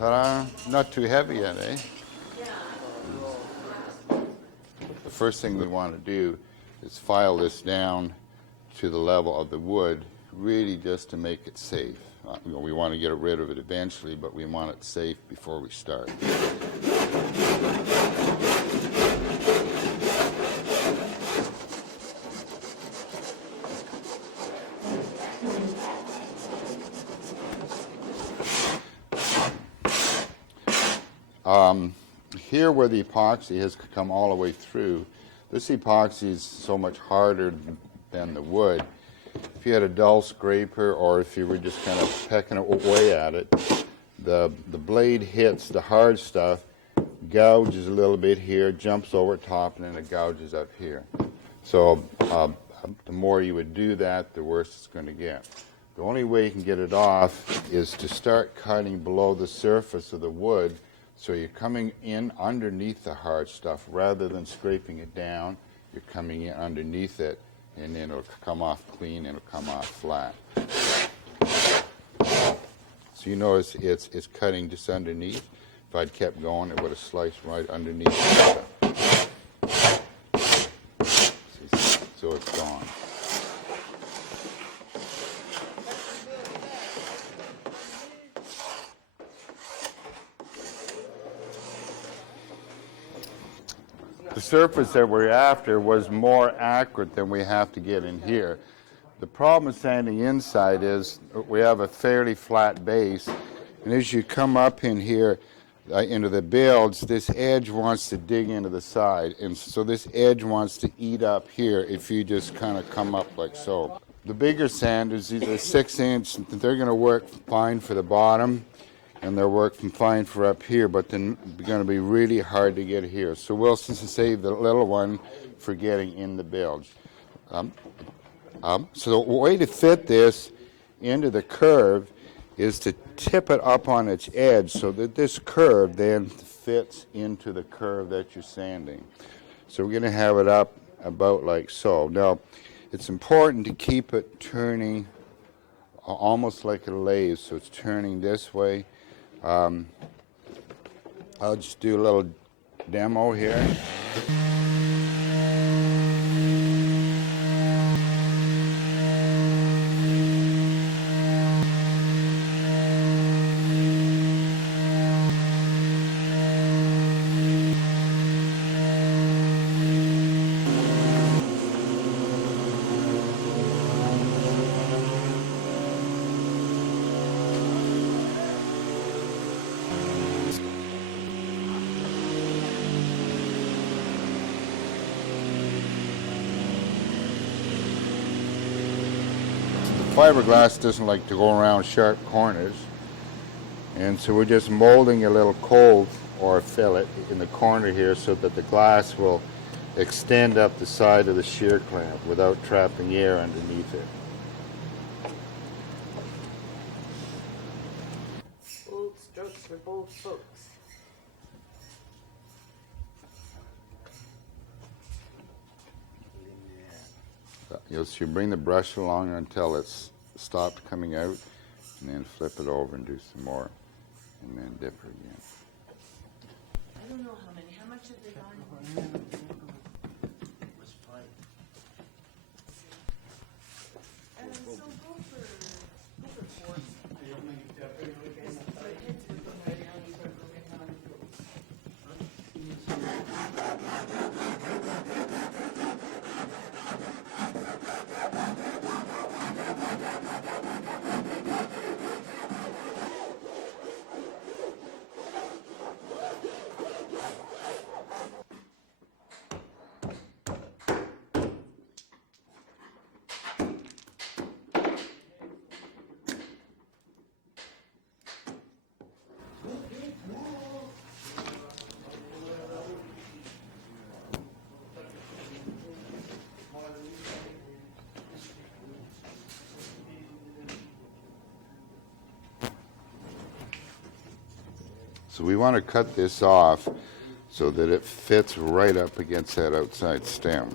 Ta-da! Not too heavy yet, eh? The first thing we want to do is file this down to the level of the wood, really just to make it safe. We want to get rid of it eventually, but we want it safe before we start. Here where the epoxy has come all the way through, this epoxy is so much harder than the wood. If you had a dull scraper or if you were just kind of pecking away at it, the blade hits the hard stuff, gouges a little bit here, jumps over top, and then it gouges up here. So the more you would do that, the worse it's going to get. The only way you can get it off is to start cutting below the surface of the wood, so you're coming in underneath the hard stuff rather than scraping it down. You're coming in underneath it, and then it'll come off clean and it'll come off flat. So you notice it's cutting just underneath. If I'd kept going, it would have sliced right underneath. So it's gone. The surface that we're after was more accurate than we have to get in here. The problem with sanding inside is we have a fairly flat base, and as you come up in here into the builds, this edge wants to dig into the side, and so this edge wants to eat up here if you just kind of come up like so. The bigger sanders, these are 6-inch, they're going to work fine for the bottom, and they're working fine for up here, but then they're going to be really hard to get here. So we'll save the little one for getting in the bilge. So the way to fit this into the curve is to tip it up on its edge so that this curve then fits into the curve that you're sanding. So we're going to have it up about like so. Now, it's important to keep it turning almost like a lathe, so it's turning this way. I'll just do a little demo here. Fiberglass doesn't like to go around sharp corners, and so we're just molding a little cove or a fillet in the corner here so that the glass will extend up the side of the shear clamp without trapping air underneath it. Bold strokes for bold folks. You bring the brush along until it's stopped coming out, and then flip it over and do some more, and then dip her again. I don't know how much have they gone? So go for 4. So we want to cut this off so that it fits right up against that outside stem.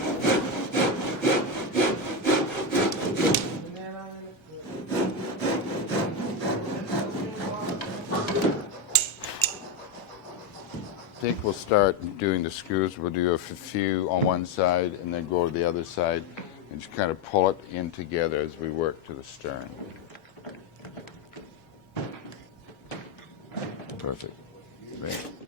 think we'll start doing the screws. We'll do a few on one side and then go to the other side and just kind of pull it in together as we work to the stern. Perfect. There.